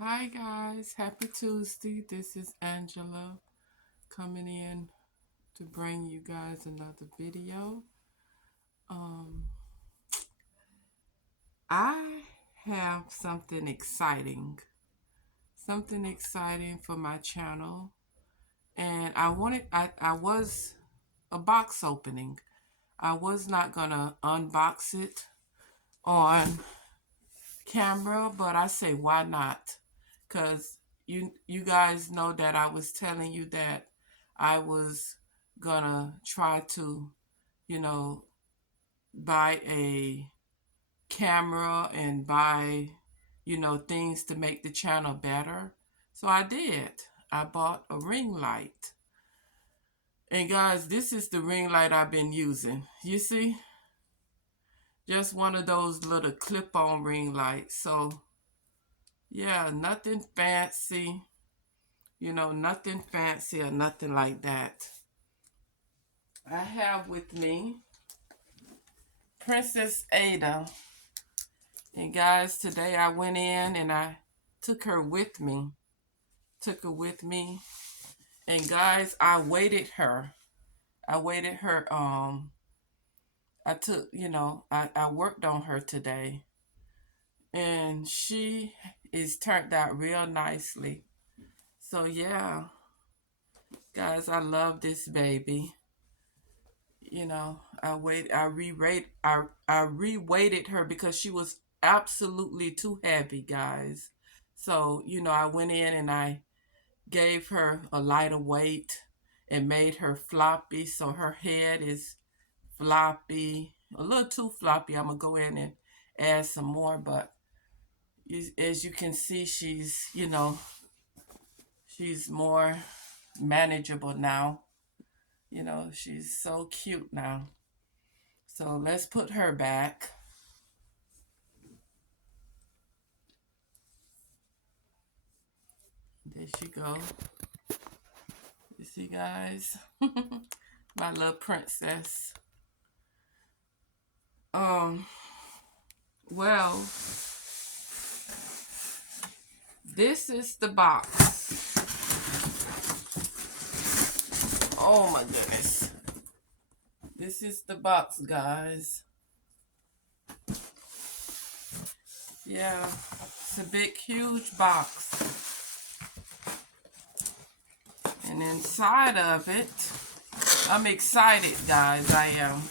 Hi guys, happy Tuesday. This is Angela coming in to bring you guys another video. Um I have something exciting for my channel, and I was a box opening. I was not going to unbox it on camera, but I say why not? Cuz you guys know that I was telling you that I was gonna try to, you know, buy a camera and buy, things to make the channel better. So I did. I bought a ring light. And guys, this is the ring light I've been using. You see? Just one of those little clip-on ring lights. So yeah, nothing fancy, nothing fancy or nothing like that. I have with me Princess Ada. And guys, today I went in and I took her with me. Took her with me. And guys, I waited her. I waited her. I took, I worked on her today. And she is turned out real nicely. So yeah, guys, I love this baby. I re-weighted her because she was absolutely too heavy, guys. So, I went in and I gave her a lighter weight and made her floppy. So her head is floppy, a little too floppy. I'm gonna go in and add some more, but as you can see, she's more manageable now. She's so cute now. So let's put her back. There she go. You see, guys? My little princess. Um, well, this is the box. Oh my goodness. This is the box, guys. Yeah, it's a big, huge box. And inside of it, I'm excited, guys. I am.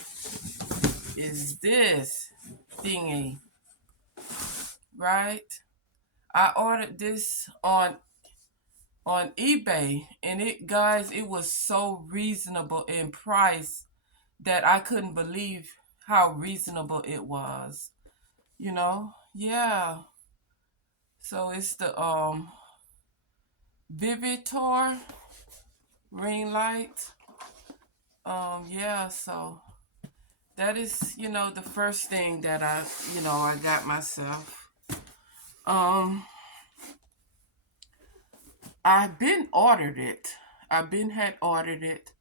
Is this thingy, right? I ordered this on eBay, and it was so reasonable in price that I couldn't believe how reasonable it was. Yeah. So it's the Vivitor ring light. Yeah, so that is, the first thing that I got myself. Um I've been ordered it. Had ordered it,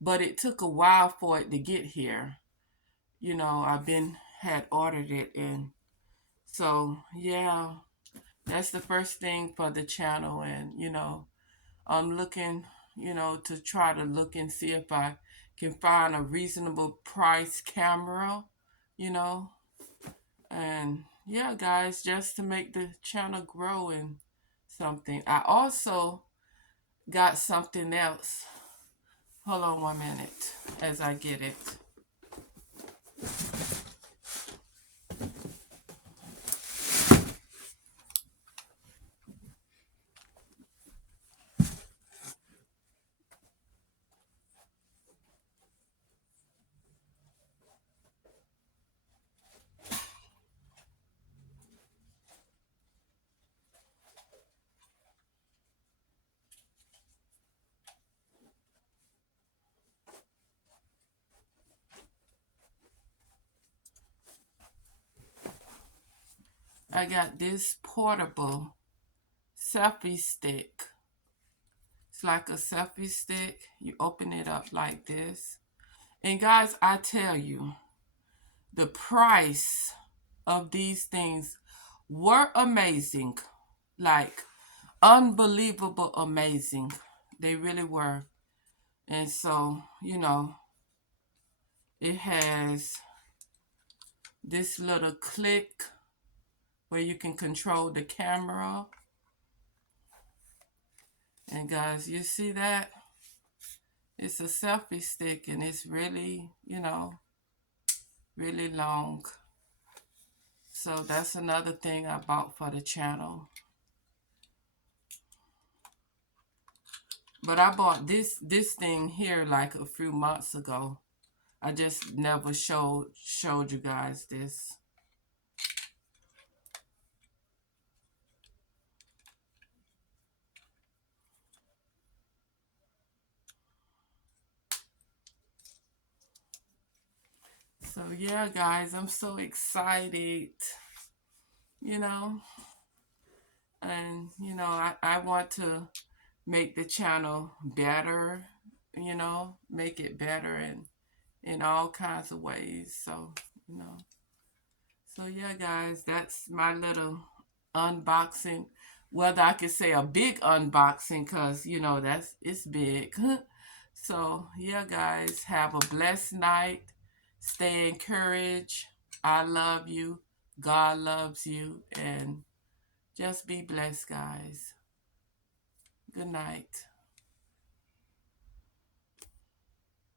but it took a while for it to get here. I've been had ordered it, and so yeah, that's the first thing for the channel. And I'm looking, to try to look and see if I can find a reasonable price camera, you know, and yeah, guys, just to make the channel grow and something. I also got something else. Hold on 1 minute as I get it. I got this portable selfie stick. It's like a selfie stick. You open it up like this. And guys, I tell you, the price of these things were amazing. Like, unbelievable amazing. They really were. And so, it has this little click where you can control the camera. And guys, you see that? It's a selfie stick and it's really, really long. So that's another thing I bought for the channel. But I bought this thing here like a few months ago. I just never showed you guys this. So yeah, guys, I'm so excited, you know, and I want to make the channel better, make it better in all kinds of ways. So, you know. So yeah, guys, that's my little unboxing. Whether I could say a big unboxing, cause it's big. So yeah, guys, have a blessed night. Stay encouraged. I love you. God loves you, and just be blessed, guys. Good night.